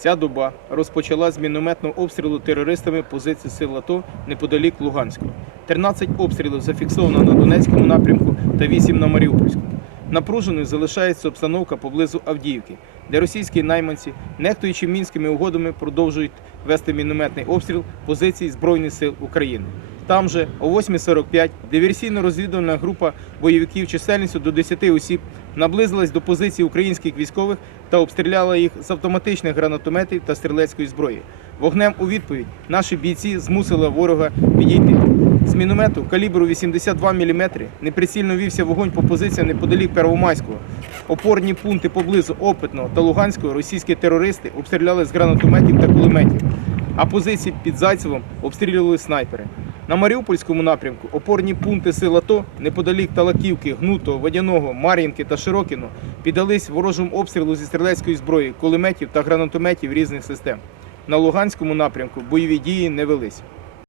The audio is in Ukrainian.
Ця доба розпочала з мінометного обстрілу терористами позицій сил АТО неподалік Луганського. 13 обстрілів зафіксовано на Донецькому напрямку та 8 на Маріупольському. Напруженою залишається обстановка поблизу Авдіївки, де російські найманці, нехтуючи мінськими угодами, продовжують вести мінометний обстріл позицій Збройних сил України. Там же о 8.45 диверсійно-розвідувальна група бойовиків чисельністю до 10 осіб наблизилась до позицій українських військових та обстріляла їх з автоматичних гранатометів та стрілецької зброї. Вогнем у відповідь наші бійці змусили ворога відійти. З міномету калібру 82 мм неприцільно вівся вогонь по позиціям неподалік Первомайського. Опорні пункти поблизу Опитного та Луганського російські терористи обстріляли з гранатометів та кулеметів, а позиції під Зайцевом обстрілювали снайпери. На Маріупольському напрямку опорні пункти сил АТО неподалік Талаківки, Гнутого, Водяного, Мар'їнки та Широкіно піддались ворожому обстрілу зі стрілецької зброї, кулеметів та гранатометів різних систем. На Луганському напрямку бойові дії не велись.